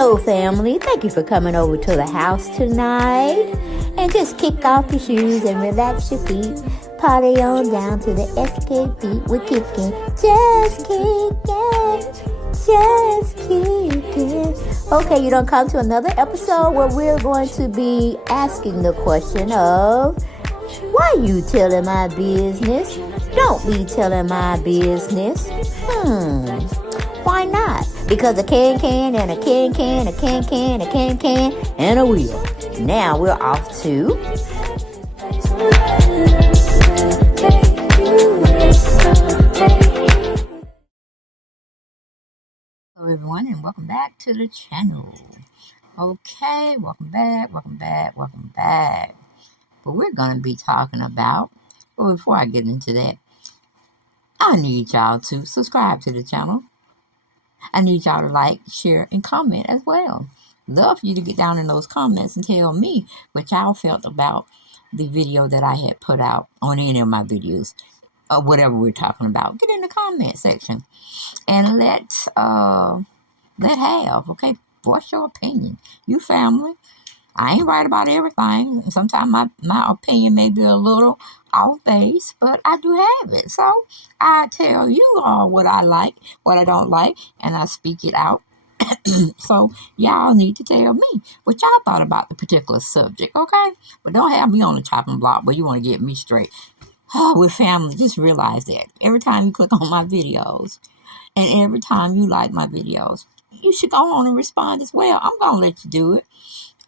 Hello, family. Thank you for coming over to the house tonight. And just kick off your shoes and relax your feet. Party on down to the SK beat. We're kicking, just kicking, just kicking. Okay, you don't come to another episode where we're going to be asking the question of, why you telling my business? Don't be telling my business. Why not? Because a can and a can, a can, a can, and a wheel. Now we're off to... Hello everyone, and welcome back to the channel. Okay, welcome back. But we're going to be talking about, well, before I get into that, I need y'all to subscribe to the channel. I need y'all to like, share, and comment as well. Love for you to get down in those comments and tell me what y'all felt about the video that I had put out on any of my videos, or whatever we're talking about. Get in the comment section and let's have, okay? Voice your opinion. You family. I ain't right about everything. Sometimes my opinion may be a little off base, but I do have it. So I tell you all what I like, what I don't like, and I speak it out. So y'all need to tell me what y'all thought about the particular subject, okay? But don't have me on the chopping block where you want to get me straight. With family, just realize that every time you click on my videos and every time you like my videos, you should go on and respond as well. I'm going to let you do it.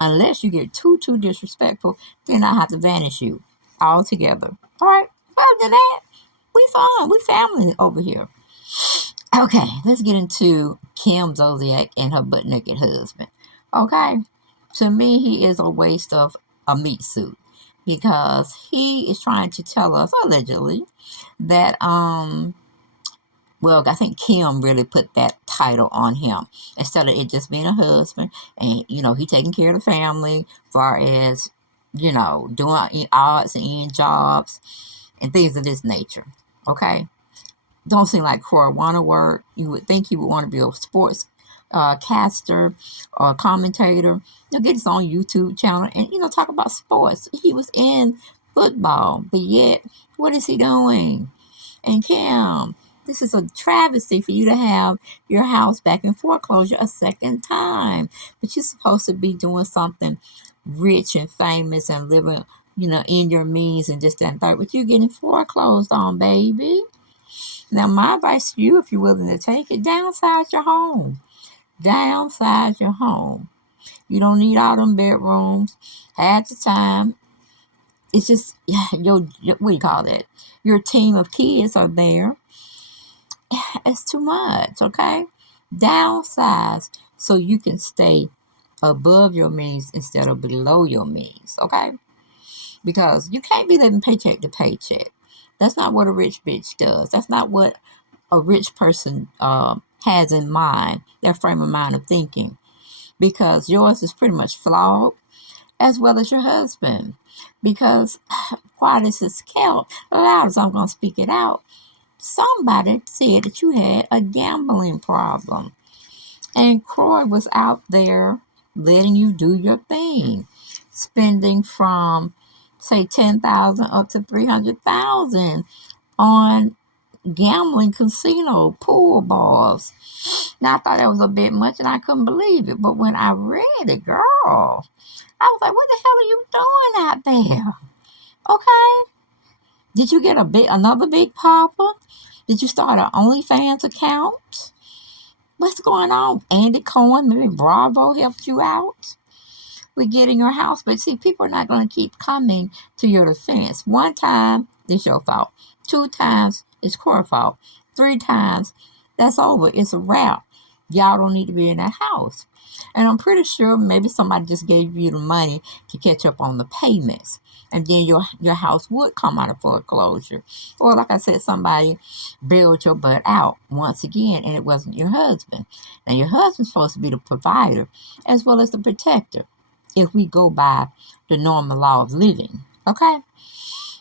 Unless you get too disrespectful, then I have to vanish you altogether. All right? Other than that, we fine. We family over here. Okay, let's get into Kim Zolciak and her butt-naked husband. Okay? To me, he is a waste of a meat suit because he is trying to tell us, allegedly, that, well, I think Kim really put that title on him instead of it just being a husband. And, he taking care of the family as far as, doing odds and end jobs and things of this nature. Okay? Don't seem like Kroy want to work. You would think he would want to be a sports caster or commentator. Get his own YouTube channel and, talk about sports. He was in football, but yet, what is he doing? And Kim, this is a travesty for you to have your house back in foreclosure a second time. But you're supposed to be doing something rich and famous and living, in your means and just that and third. But you're getting foreclosed on, baby. Now, my advice to you, if you're willing to take it, downsize your home. Downsize your home. You don't need all them bedrooms. Half the time, it's just, what do you call that? Your team of kids are there. It's too much, okay? Downsize so you can stay above your means instead of below your means, okay? Because you can't be living paycheck to paycheck. That's not what a rich bitch does. That's not what a rich person has in mind, their frame of mind of thinking. Because yours is pretty much flawed, as well as your husband. Because while this is kept, loud as I'm going to speak it out, somebody said that you had a gambling problem. And Kroy was out there letting you do your thing, spending from, say, $10,000 up to $300,000 on gambling casino pool balls. Now, I thought that was a bit much, and I couldn't believe it. But when I read it, girl, I was like, what the hell are you doing out there? Okay. Did you get another big papa? Did you start an OnlyFans account? What's going on? Andy Cohen, maybe Bravo helped you out with getting your house. But see, people are not going to keep coming to your defense. One time, it's your fault. 2 times, it's Kroy's fault. 3 times, that's over. It's a wrap. Y'all don't need to be in that house. And I'm pretty sure maybe somebody just gave you the money to catch up on the payments. And then your house would come out of foreclosure. Or like I said, somebody bailed your butt out once again, and it wasn't your husband. Now, your husband's supposed to be the provider as well as the protector, if we go by the normal law of living. Okay?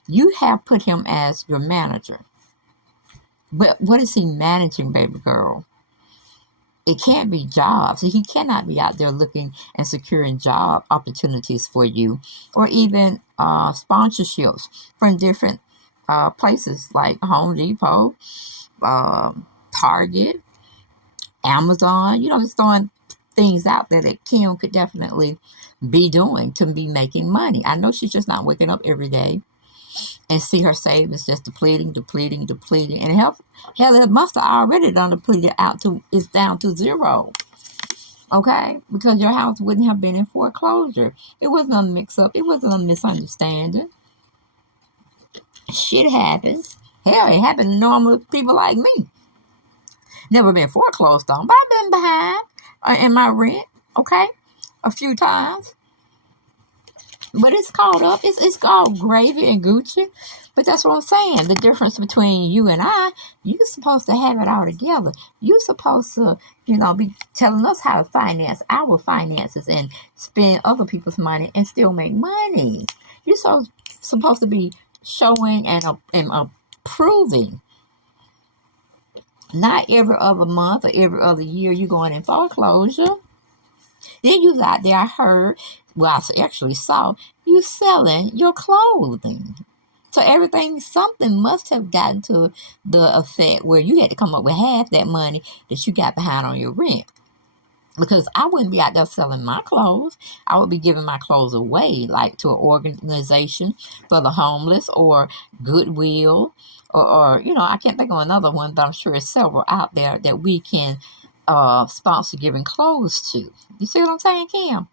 You have put him as your manager. But what is he managing, baby girl? It can't be jobs. He cannot be out there looking and securing job opportunities for you, or even sponsorships from different places like Home Depot, Target, Amazon. Just throwing things out there that Kim could definitely be doing to be making money. I know she's just not waking up every day and see her savings just depleting, depleting, depleting. And hell, it must have already done depleted out to, it's down to zero. Okay? Because your house wouldn't have been in foreclosure. It wasn't a mix up, it wasn't a misunderstanding. Shit happens. Hell, it happened to normal people like me. Never been foreclosed on, but I've been behind in my rent, okay? A few times. But it's called up. It's called gravy and Gucci. But that's what I'm saying. The difference between you and I, you're supposed to have it all together. You're supposed to, be telling us how to finance our finances and spend other people's money and still make money. You're supposed to be showing and approving. Not every other month or every other year you going in foreclosure. Then you out there, I heard, well, I actually saw you selling your clothing. So something must have gotten to the effect where you had to come up with half that money that you got behind on your rent. Because I wouldn't be out there selling my clothes. I would be giving my clothes away, like to an organization for the homeless or Goodwill. Or I can't think of another one, but I'm sure there's several out there that we can sponsor giving clothes to. You see what I'm saying, Kim?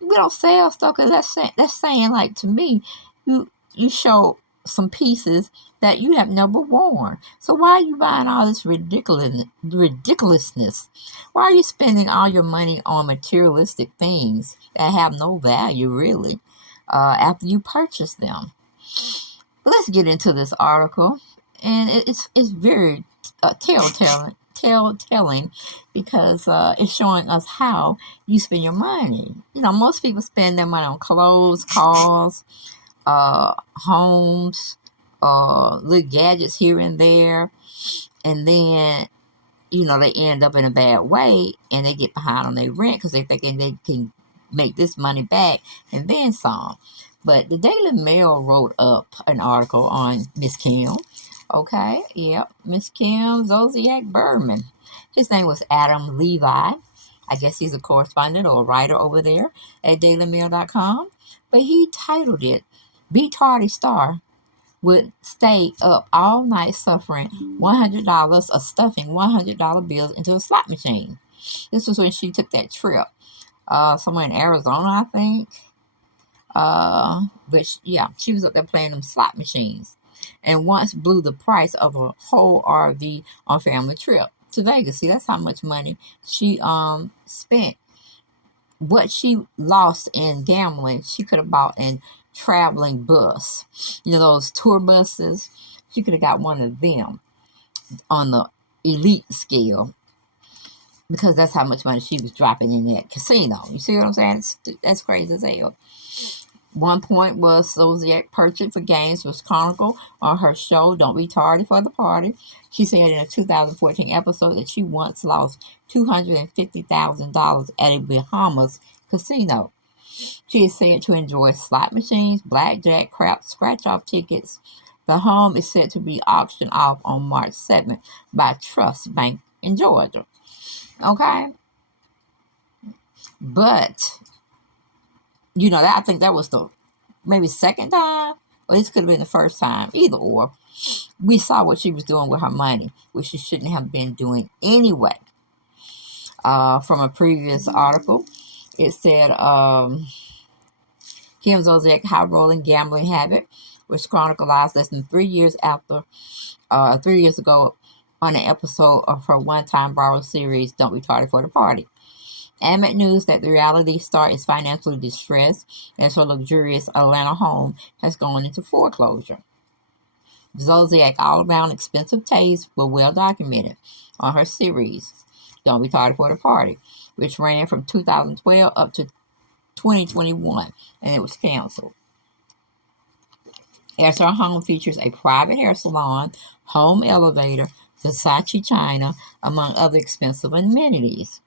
We don't sell stuff because that's saying, like, to me, you show some pieces that you have never worn. So why are you buying all this ridiculousness? Why are you spending all your money on materialistic things that have no value, really, after you purchase them? But let's get into this article, and it's very telltale because it's showing us how you spend your money. Most people spend their money on clothes, cars, homes, little gadgets here and there, and then they end up in a bad way and they get behind on their rent because they're thinking they can make this money back and then some. But the Daily Mail wrote up an article on Miss Kim. Okay, yep, Miss Kim Zolciak Berman. His name was Adam Levi. I guess he's a correspondent or a writer over there at dailymail.com. But he titled it, "Be Tardy Star would stay up all night suffering $100 of stuffing $100 bills into a slot machine." This was when she took that trip somewhere in Arizona, I think. She was up there playing them slot machines, and once blew the price of a whole RV on family trip to Vegas. See, that's how much money she spent. What she lost in gambling, she could have bought in traveling bus. Those tour buses. She could have got one of them on the elite scale because that's how much money she was dropping in that casino. You see what I'm saying? That's crazy as hell. One point was Zolciak purchased for games was chronicled on her show Don't Be Tardy for the Party. She said in a 2014 episode that she once lost $250,000 at a Bahamas casino. She is said to enjoy slot machines, blackjack, craps, scratch-off tickets. The home is set to be auctioned off on March 7th by Trust Bank in Georgia. Okay? But I think that was the maybe second time, or this could have been the first time, either or. We saw what she was doing with her money, which she shouldn't have been doing anyway. From a previous article, it said Kim Zolciak high rolling gambling habit, which chronicled less than 3 years after, 3 years ago, on an episode of her one-time borrowed series, Don't Be Tardy for the Party. Amet news that the reality star is financially distressed as her luxurious Atlanta home has gone into foreclosure. Zolciak's all-around expensive tastes were well documented on her series, Don't Be Tardy for the Party, which ran from 2012 up to 2021, and it was canceled. As her home features a private hair salon, home elevator, Versace china, among other expensive amenities.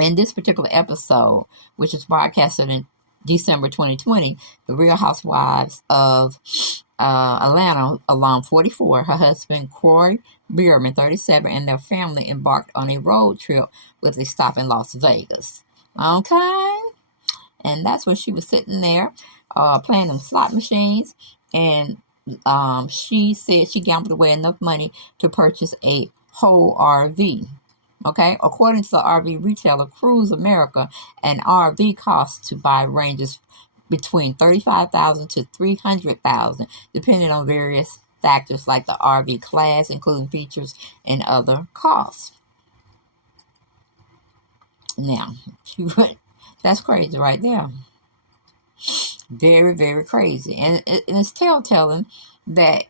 In this particular episode, which is broadcasted in December 2020, the Real Housewives of Atlanta, alum 44, her husband Kroy Bierman, 37, and their family embarked on a road trip with a stop in Las Vegas. Okay? And that's when she was sitting there playing them slot machines. And she said she gambled away enough money to purchase a whole RV. Okay, according to the RV retailer Cruise America, an RV cost to buy ranges between 35,000 to 300,000, depending on various factors like the RV class, including features and other costs. Now, that's crazy right there. Very, very crazy, and it's telltale that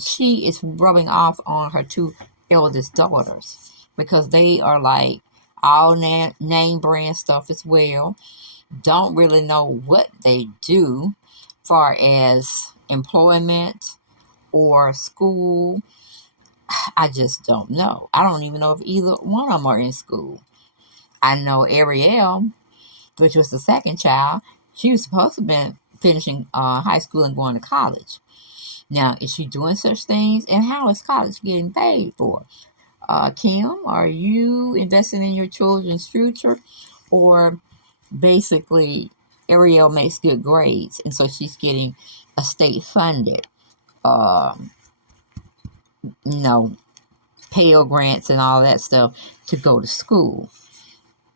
she is rubbing off on her two eldest daughters because they are like all name brand stuff as well. Don't really know what they do far as employment or school. I just don't know. I don't even know if either one of them are in school. I know Ariel, which was the second child, she was supposed to have been finishing high school and going to college. Now, is she doing such things? And how is college getting paid for? Kim, are you investing in your children's future? Or basically, Ariel makes good grades, and so she's getting a state funded, um, you know, Pell grants and all that stuff to go to school.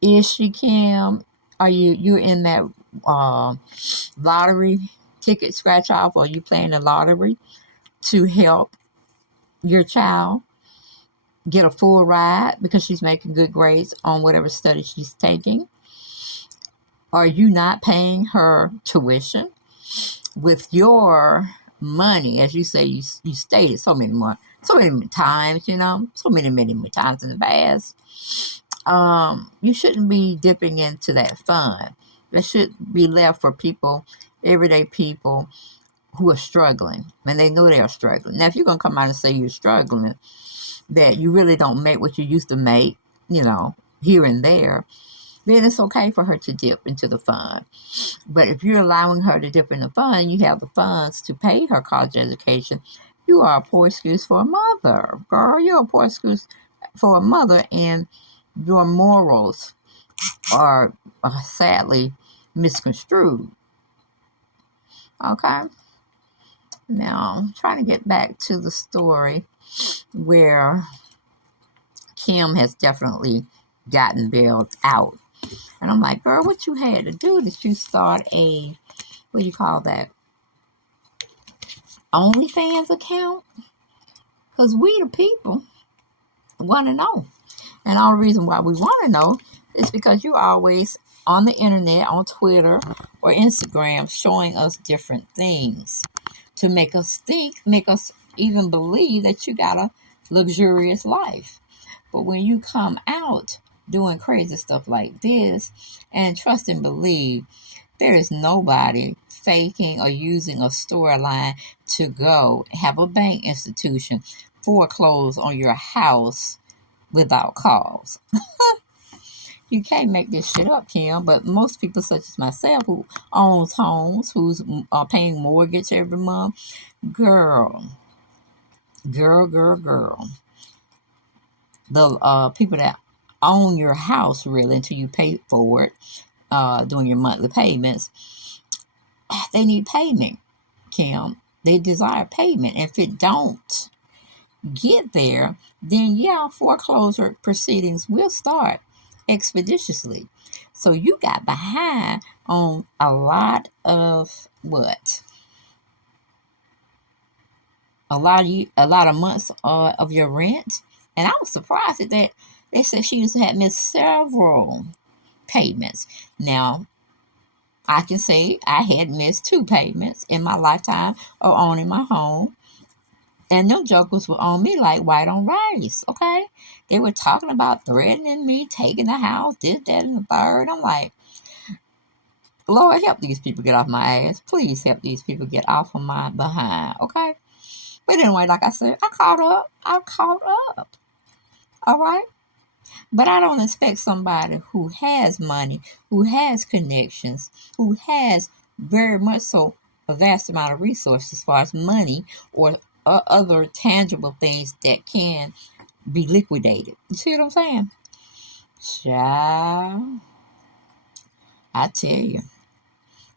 Is she, Kim? Are you're in that uh, lottery ticket scratch off, or you playing the lottery to help your child get a full ride because she's making good grades on whatever study she's taking? Are you not paying her tuition with your money? As you say, you stated so many times, so many times in the past. You shouldn't be dipping into that fund. That should be left for people, everyday people who are struggling, and they know they are struggling. Now, if you're gonna come out and say you're struggling, that you really don't make what you used to make, here and there, then it's okay for her to dip into the fund. But if you're allowing her to dip in the fund, you have the funds to pay her college education. You are a poor excuse for a mother, girl. You're a poor excuse for a mother, and your morals are sadly misconstrued. Okay? Now, I'm trying to get back to the story where Kim has definitely gotten bailed out. And I'm like, girl, what you had to do? Did you start a, what do you call that, OnlyFans account? Because we the people want to know. And all the reason why we want to know is because you're always on the internet, on Twitter or Instagram, showing us different things to make us think, make us even believe that you got a luxurious life. But when you come out doing crazy stuff like this, and trust and believe, there is nobody faking or using a storyline to go have a bank institution foreclose on your house without cause. You can't make this shit up, Kim. But most people, such as myself, who owns homes, who's paying mortgage every month, girl, girl. The people that own your house really until you pay for it, doing your monthly payments, they need payment, Kim. They desire payment. And if it don't get there, then yeah, foreclosure proceedings will start expeditiously. So you got behind on a lot of what? A lot of months of your rent. And I was surprised at that. They said she used to have missed several payments. Now, I can say I had missed 2 payments in my lifetime of owning my home. And them jokers were on me like white on rice, okay? They were talking about threatening me, taking the house, this, that, and the third. I'm like, Lord, help these people get off my ass. Please help these people get off of my behind, okay? But anyway, like I said, I caught up. I caught up. All right. But I don't expect somebody who has money, who has connections, who has very much so a vast amount of resources as far as money or other tangible things that can be liquidated. You see what I'm saying? Child, I tell you,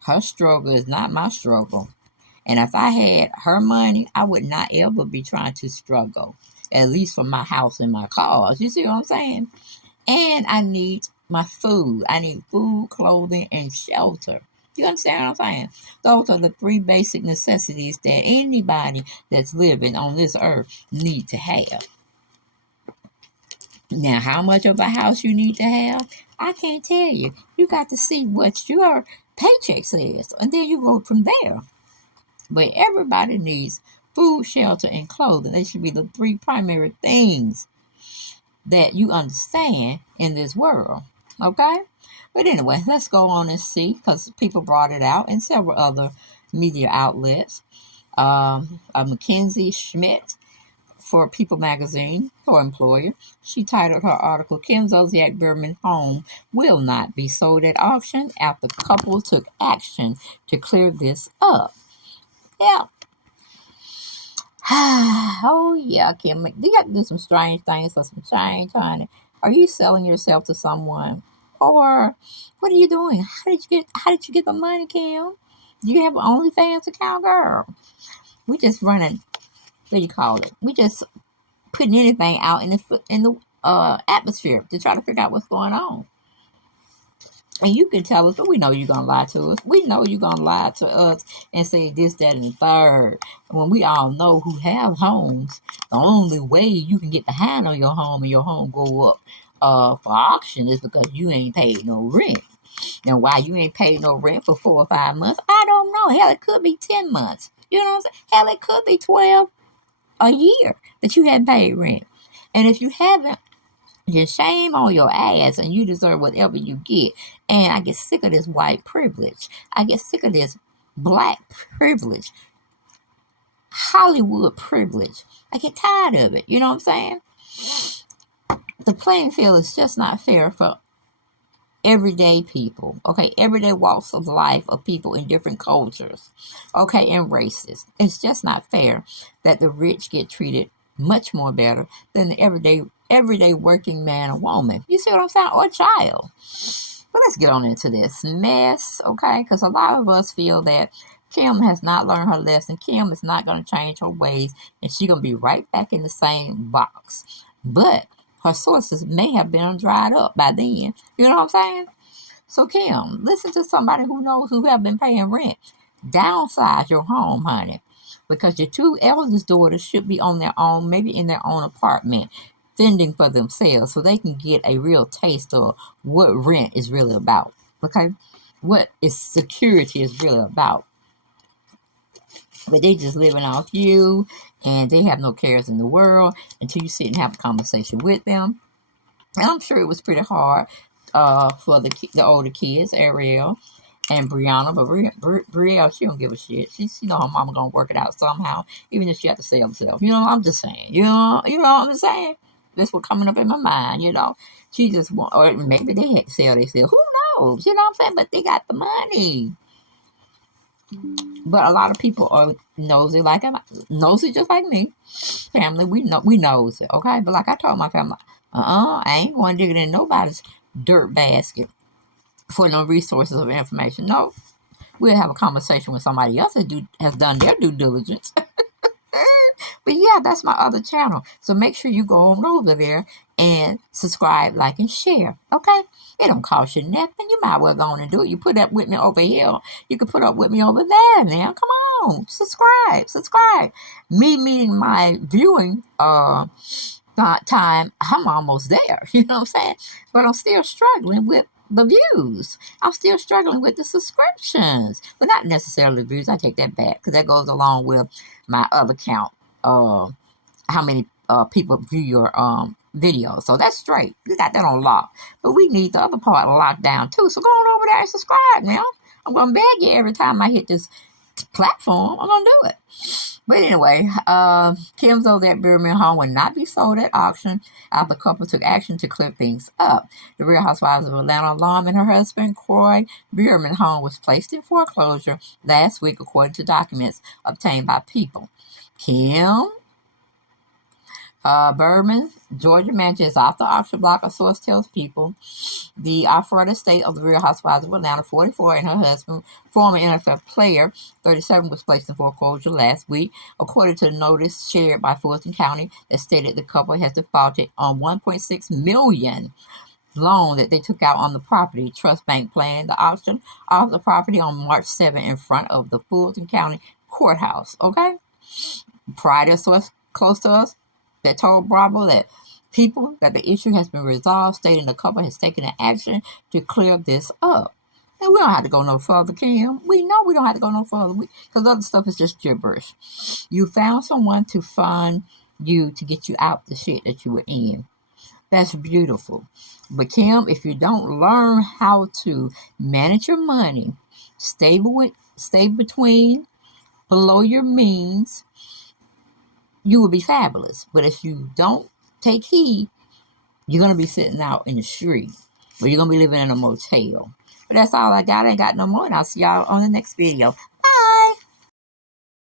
her struggle is not my struggle. And if I had her money, I would not ever be trying to struggle, at least for my house and my cars. You see what I'm saying? And I need my food. I need food, clothing, and shelter. You understand what I'm saying? Those are the three basic necessities that anybody that's living on this earth need to have. Now, how much of a house you need to have, I can't tell you. You got to see what your paycheck says, and then you go from there. But everybody needs food, shelter, and clothing. They should be the three primary things that you understand in this world. Okay? But anyway, let's go on and see, because people brought it out in several other media outlets. Mackenzie Schmidt for People magazine, her employer, she titled her article, Kim Zolciak Berman home will not be sold at auction after couple took action to clear this up. Yeah. Oh, yeah, Kim. You got to do some strange things for some change, honey. Are you selling yourself to someone? Or what are you doing? How did you get the money, Kim? Do you have an OnlyFans account, girl? We just running, what do you call it? We just putting anything out in the atmosphere to try to figure out what's going on. And you can tell us, but we know you're gonna lie to us. We know you're gonna lie to us and say this, that, and the third. When we all know who have homes, the only way you can get the hand on your home and your home go up for auction is because you ain't paid no rent. Now, why you ain't paid no rent for 4 or 5 months, I don't know. Hell, it could be 10 months. You know what I'm saying? Hell, it could be 12 a year that you haven't paid rent. And if you haven't, just shame on your ass, and you deserve whatever you get. And I get sick of this white privilege. I get sick of this black privilege, Hollywood privilege. I get tired of it. You know what I'm saying? The playing field is just not fair for everyday people. Okay, everyday walks of life of people in different cultures. Okay, and races. It's just not fair that the rich get treated much more better than the everyday working man or woman. You see what I'm saying? Or child. But let's get on into this mess, okay? Because a lot of us feel that Kim has not learned her lesson. Kim is not going to change her ways, and she's going to be right back in the same box. But her sources may have been dried up by then. You know what I'm saying? So, Kim, listen to somebody who knows, who have been paying rent. Downsize your home, honey, because your two eldest daughters should be on their own, maybe in their own apartment, fending for themselves so they can get a real taste of what rent is really about. Okay? What is security is really about. But they just living off you, and they have no cares in the world until you sit and have a conversation with them. And I'm sure it was pretty hard for the older kids, Ariel and Brianna. But Brielle, she don't give a shit. She know her mama gonna work it out somehow, even if she have to sell herself. You know, I'm just saying. You know what I'm saying? That's what coming up in my mind. You know, she just want, or maybe they had to sell themselves. Who knows? You know what I'm saying? But they got the money. But a lot of people are nosy, nosy just like me. Family, we knows it, okay? But like I told my family, I ain't going digging in nobody's dirt basket for no resources of information. No, we'll have a conversation with somebody else that has done their due diligence. But yeah, that's my other channel. So make sure you go on over there and subscribe, like, and share. Okay? It don't cost you nothing. You might well go on and do it. You put up with me over here. You can put up with me over there now. Come on. Subscribe. Me meeting my viewing time, I'm almost there. You know what I'm saying? But I'm still struggling with the views. I'm still struggling with the subscriptions. But not necessarily views. I take that back because that goes along with my other count. How many people view your videos. So that's straight. We got that on lock. But we need the other part locked down too. So go on over there and subscribe now. I'm going to beg you every time I hit this platform. I'm going to do it. But anyway, Kim told that Birmingham home would not be sold at auction after the couple took action to clear things up. The Real Housewives of Atlanta alum and her husband, Kroy Bierman home was placed in foreclosure last week, according to documents obtained by People. Kim Berman, Georgia mansion is off the auction block, a source tells People. The off-road estate of the Real Housewives of Atlanta, 44, and her husband, former NFL player, 37, was placed in foreclosure last week, according to the notice shared by Fulton County that stated the couple has defaulted on $1.6 million loan that they took out on the property. Trust Bank planned the auction of the property on March 7 in front of the Fulton County courthouse. Okay, prior source close to us that told Bravo that People that the issue has been resolved, stating the couple has taken an action to clear this up. And we don't have to go no further, Kim. We know we don't have to go no further because other stuff is just gibberish. You found someone to fund you to get you out the shit that you were in. That's beautiful. But Kim, if you don't learn how to manage your money, stay between below your means, you will be fabulous. But if you don't take heed, you're going to be sitting out in the street or you're going to be living in a motel. But that's all I got. I ain't got no more. And I'll see y'all on the next video.